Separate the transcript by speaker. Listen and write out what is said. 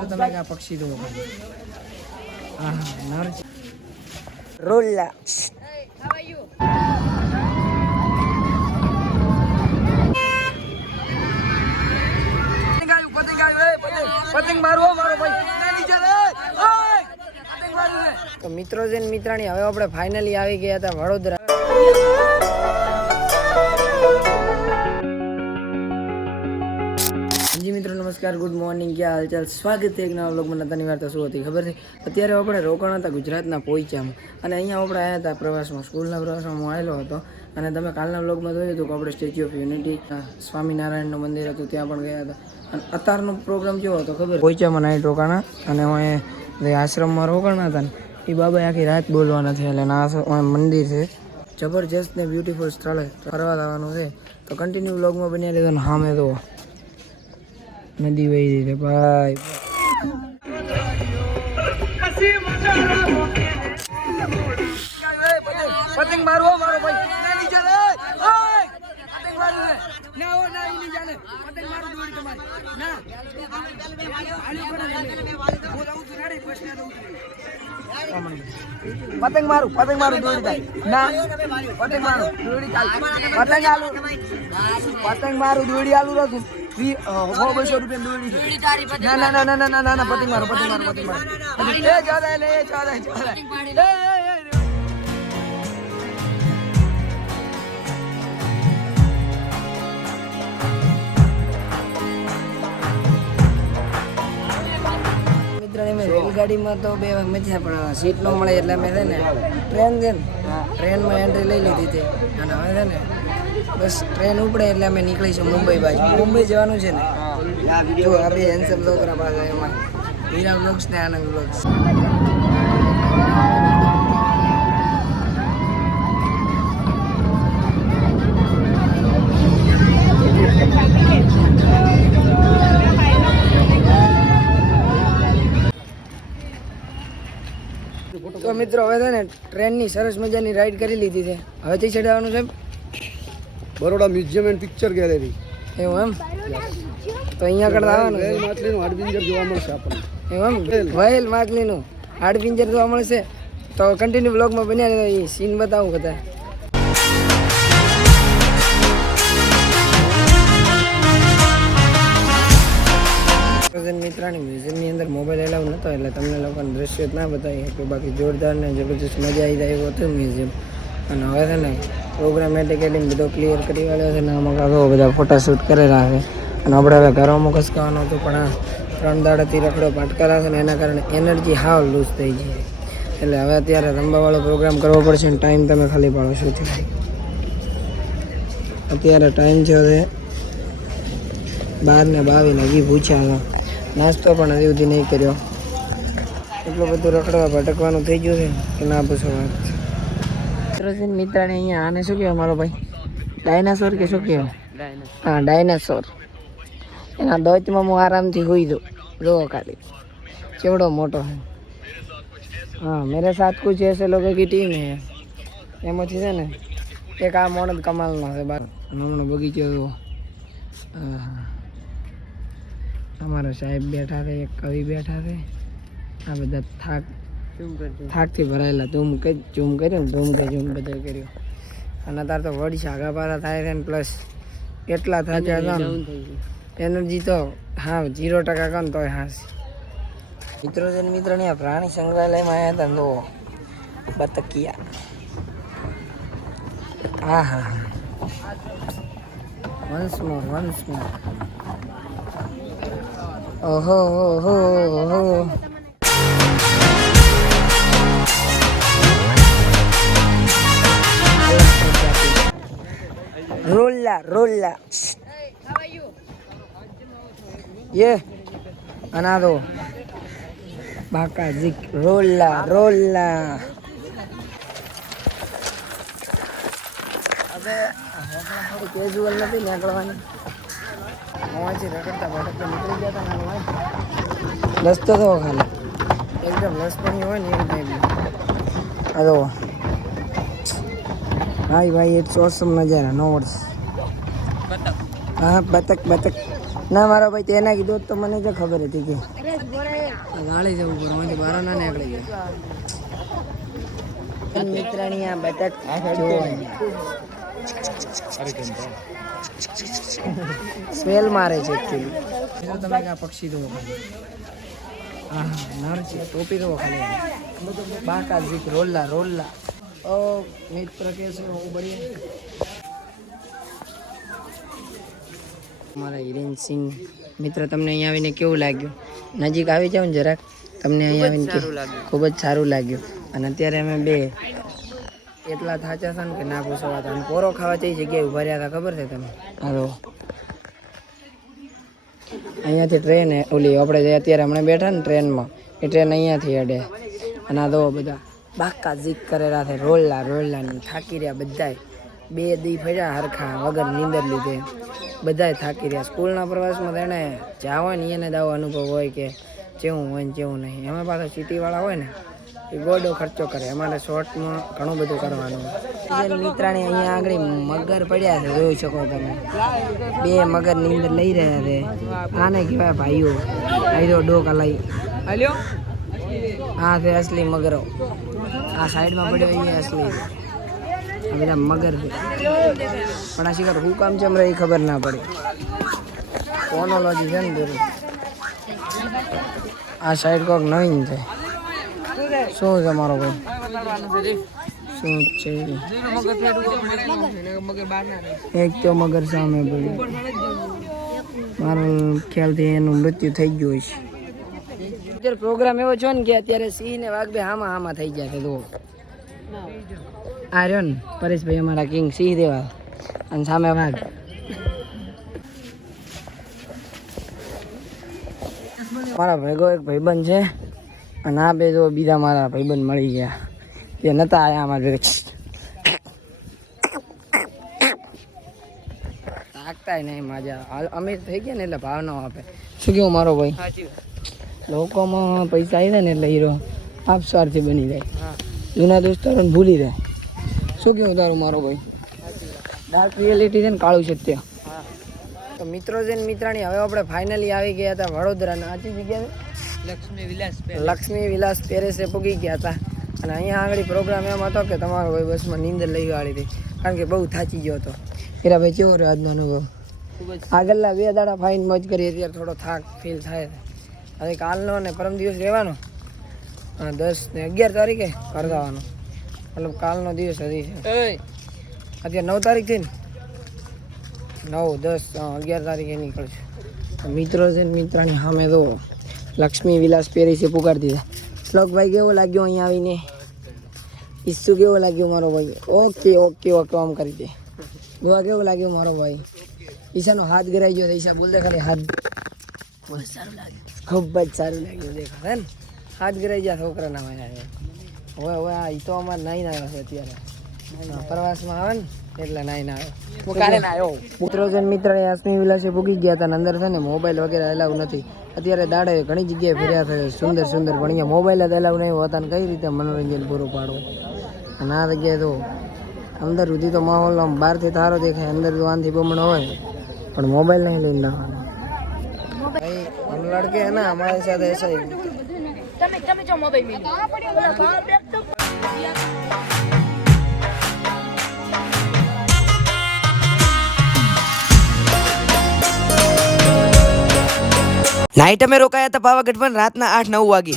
Speaker 1: મિત્રો તમે આ પક્ષી હા નર રોલા પતંગ મારો મારો ભાઈ. નીચે. તો મિત્રો છે મિત્રાણી હવે આપણે ફાઇનલી આવી ગયા હતા વડોદરા. નમસ્કાર ગુડ મોર્નિંગ ક્યાં હાલચાલ સ્વાગત છે એક નવા બ્લોગમાં નતાની વાર્તા શું હતી ખબર છે? અત્યારે આપણે રોકાણ હતા ગુજરાતના પોઈચામાં. અને અહીંયા આપણે આવ્યા હતા પ્રવાસમાં, સ્કૂલના પ્રવાસમાં હું આવેલો હતો. અને તમે કાલના બ્લોગમાં જોયું હતું કે આપણે સ્ટેચ્યુ ઓફ યુનિટી સ્વામિનારાયણનું મંદિર હતું, ત્યાં પણ ગયા હતા. અને અત્યારનો પ્રોગ્રામ કેવો હતો ખબર પોઈચામાં નાઇટ રોકાણા, અને હું આશ્રમમાં રોકાણા હતા ને, એ બાબાએ આખી રાત બોલવાના છે. એટલે ના મંદિર છે. જબરજસ્ત ને બ્યુટીફુલ સ્થળે ફરવા જવાનું છે. તો કન્ટિન્યુ બ્લોગમાં બની રહેતો ને સામે તો નદી વહી રહી ભાઈ. પતંગ મારવો પતંગ મારું. પતંગ મારું દોરી થાય ના. પતંગ મારું, દોરી ચાલ પતંગ આલુ. પતંગ મારું દોરી આલુ વી સો બસો રૂપિયા દોરી છે. ના ના ના ના ના ના ના પતંગ મારું પતંગ મારું પતંગ મારું. લે ચાલે લે ચાલે ચાલે. એ એ એ મિત્ર મેં રેલગાડીમાં તો બે મજા પણ સીટ ન મળે એટલે મેં છે ને ટ્રેન છે ને ટ્રેનમાં એન્ટ્રી લઈ લીધી હતી. અને હવે છે ને બસ ટ્રેન ઉપડે એટલે અમે નીકળીશું મુંબઈ બાજુ. મુંબઈ જવાનું છે ને? જો આ બે હેન્સમ છોકરા પાસે એમાં. હીરા બ્લોગ્સ ને આનંદ બ્લોગ્સ તો મિત્રો, હવે છે ને ટ્રેનની સરસ મજાની રાઈડ કરી લીધી છે. હવે કઈ ચડાવવાનું છે
Speaker 2: Baroda museum and picture gallery.
Speaker 1: એવું એમ? તો અહીંયા આગળ આવવાનું છે
Speaker 2: માછલીનું હાડપિંજર જોવા મળશે આપણને.
Speaker 1: એવું એમ? વહેલ માછલીનું હાડપિંજર જોવા મળશે. તો કન્ટિન્યુ બ્લોગમાં બન્યા એ સીન બતાવું બધા. મિત્રાની મ્યુઝિયમની અંદર મોબાઈલ એલાવ નહોતો એટલે તમને લોકોને દ્રશ્ય જ ના બતાવી કે બાકી જોરદાર ને જબરજસ્ત મજા આવી જાય એવું હતું મ્યુઝિયમ. અને હવે છે ને પ્રોગ્રામ એટેકેડીને બધો ક્લિયર કરી વાળ્યો છે ને આમાં કાંકો બધા ફોટાશૂટ કરેલા છે. અને આપણે હવે ઘરોમાં ખસકાવાનું હતું, પણ આ ત્રણ દાડાથી રખડો પાટકારા છે ને એના કારણે એનર્જી હાવ લૂઝ થઈ ગઈ છે. એટલે હવે અત્યારે રમવાવાળો પ્રોગ્રામ કરવો પડશે ને ટાઈમ તમે ખાલી પાડો શું થાય અત્યારે ટાઈમ છે હવે બાર ને બાવીને હજી પૂછ્યા હતા. નાસ્તો પણ હજી સુધી નહીં કર્યો. એટલું બધું રખડવા ભટકવાનું થઈ ગયું છે કે ના પૂછો વાત. મિત્રો છે મિત્રાને અહીંયા આને શું કહેવાય મારો ભાઈ? ડાયનાસોર કે શું કહેવાય? હા ડાયનાસોર. એના દોચમાં હું આરામથી હોઈ દઉં જોવો ખાલી. ચેવડો મોટો હે હા મેરે સાથ કુછ એસે લોકો કી ટીમ હે. એમાંથી છે ને એક આ મોણદ કમાલનો છે બાર. નમણો બગીચો જુઓ. અમારા સાહેબ બેઠા છે કવિ બેઠા રહે આ બધા થાક થાકથી ભરાયેલા. ધૂમ કે ઝૂમ કર્યું ને ધૂમ કે ઝૂમ બધું કર્યું. અને અત્યારે તો વડી સાગા પારા થાય છે ને પ્લસ એટલા થાક્યા હતા એનર્જી તો હા જીરો ટકા કન તોય હાસ. મિત્રો છે ને મિત્રો ને પ્રાણી સંગ્રહાલયમાં આવ્યા હતા તો બતકિયા. હા હા વન્સ મોર વન્સ મોર ઓહો ઓહો ઓહો. રોલા રોલા. યે અનાદો. બાકા ઝીક રોલા રોલા. હવે કેજ્યુઅલ નથી નીકળવાની. મોંથી રખડતા ભટકતા નીકળી ગયા હતા નાનો રસ્તો ખાલી. એકદમ લસપણી હોય ને એવું નહીં હલો. ભાઈ ભાઈ એ ચોસમ નજારા નો વર્ષ હા બતક બતક. ના મારો ભાઈ તેના કીધું તો મને તો ખબર હતી કે. ગાળી જવું પડે મને બહાર ના નીકળી જાય. મિત્રાણી આ બતક જોવાની સ્મેલ મારે છે એકચ્યુઅલી તમે આ પક્ષી જોવો હા નર છે ટોપી દો ખાલી. બાકા જીક રોલ્લા રોલ્લા. ઓ મિત્ર કે છે હું બઢિયા મારા હિરેન સિંહ. મિત્ર તમને અહીંયા આવીને કેવું લાગ્યું? નજીક આવી જાવ ને જરાક. તમને અહીંયા આવીને ખૂબ જ સારું લાગ્યું. અને અત્યારે અમે બે એટલા થાચા છે ને કે ના પૂછવા હતા. અને પોરો ખાવા જઈ જગ્યાએ ઊભા રહ્યા હતા. ખબર છે તમે હાલો. અહીંયાથી ટ્રેન ઓલી આપણે જે અત્યારે હમણાં બેઠા ને ટ્રેનમાં એ ટ્રેન અહીંયાથી અડે. અને આ દો બધા બાકા જીક કરેલા છે. રોલલા રોડલા ને થાકી રહ્યા બધાય. બે દી ફર્યા હરખા વગર નીંદર લીધે. બધાય થાકી રહ્યા. સ્કૂલના પ્રવાસમાં તેણે જાવ ને એને દાવો અનુભવ હોય કે જેવું હોય ને જેવું નહીં. એમાં પાછા સિટીવાળા હોય ને એ ગોડો ખર્ચો કરે. અમારે શોર્ટમાં ઘણું બધું કરવાનું. મિત્રાણી અહીંયા આગળ મગર પડ્યા છે જોઈ શકો તમે. બે મગરની અંદર લઈ રહ્યા છે. આને કહેવાય ભાઈઓ. ભાઈઓ ડોક લઈ. હા છે અસલી મગરો. આ સાઈડમાં પડ્યો એ અસલી. બધા મગર પણ આ શિકાર શું કામ ચમ એ ખબર ના પડી. ફોનોલોજી છે ને પૂરી આ સાઈડ કોક નવીન છે. શું છે મારો ભાઈ? શું છે એક તો મગર સામે ભાઈ મારો ખ્યાલથી એનું મૃત્યુ થઈ ગયું છે અત્યારે પ્રોગ્રામ એવો છે ને કે અત્યારે સિંહ ને વાઘ બે હામાં હામાં થઈ ગયા છે તો આ રહ્યો ને પરેશભાઈ અમારા કિંગ સિંહ દેવા અને સામે વાઘ. મારા ભેગો એક ભાઈબંધ છે અને આ બે જો બીજા મારા ભાઈબંધ મળી ગયા. તે નતા આયા અમારા ભેગા તાકતાય નહીં મજા. હાલ અમીર થઈ ગયા ને એટલે ભાવ ન આપે. શું કેવું મારો ભાઈ? લોકોમાં પૈસા આવી જાય ને એટલે હીરો આપસ્વારથી બની જાય. જૂના દોસ્તારોને ભૂલી જાય. શું કેવું તારું મારો ભાઈ? ડાર્ક રિયાલિટી છે ને કાળું સત્ય તો મિત્રો છે ને મિત્રાણી હવે આપણે ફાઇનલી આવી ગયા હતા વડોદરાના. આજી જગ્યાએ લક્ષ્મી વિલાસ લક્ષ્મી વિલાસ પેરેસે પૂગી ગયા હતા. અને અહીંયા આગળ પ્રોગ્રામ એમ હતો કે તમારો ભાઈ બસમાં નીંદર લઈ વાળી હતી. કારણ કે બહુ થાચી ગયો હતો. હીરાભાઈ કેવો રહ્યો આજનો અનુભવ? આગળના બે દાડા ફાઇન મોજ કરી. અત્યારે થોડો થાક ફીલ થાય હવે કાલનો અને પરમ દિવસ રહેવાનો. અને દસ ને અગિયાર તારીખે કરવાનો મતલબ કાલનો દિવસ હજી છે. અત્યારે નવ તારીખ થઈ ને નવ દસ અગિયાર તારીખે નીકળશે. મિત્રો છે ને મિત્રાની સામે તો લક્ષ્મી વિલાસ પહેરી છે પુકારતી દીધા. શ્લોકભાઈ કેવો લાગ્યો અહીંયા આવીને? ઈસુ કેવો લાગ્યો મારો ભાઈ? ઓકે ઓકે ઓકે આમ કરી દે. ગોવા કેવો લાગ્યો મારો ભાઈ? ઈશાનો હાથ ગરાઈ ગયો ઈશા બોલ દે ખાલી હાથ. બહુ સારું લાગ્યું. ખૂબ જ સારું લાગ્યું દેખા હાથ ગરાઈ ગયા છોકરાના માયા હવે હવે આ ઈ તો અમારે નાઈ ના આવે અત્યારે. પ્રવાસમાં આવે ને એટલે નાઈ ના આવે. મિત્રો છે મિત્ર યાસમી વિલાસે ભૂગી ગયા હતા અંદર છે ને મોબાઈલ વગેરે એલાવ નથી. અત્યારે દાડે ઘણી જગ્યાએ ફર્યા થયા સુંદર સુંદર પણ અહીંયા મોબાઈલ જ એલાવ નહીં હોતા કઈ રીતે મનોરંજન પૂરું પાડવું? અને આ જગ્યાએ તો અંદર સુધી તો માહોલ આમ બહારથી તારો દેખાય અંદર તો આનથી બમણો હોય પણ મોબાઈલ નહીં લઈને નાવાનો ભાઈ લડકે ના અમારી સાથે એસા તમે તમે જો મોબાઈલ મેં નાઈટ અમે રોકાયા હતા પાવાગઢ પણ રાતના આઠ નવ વાગે.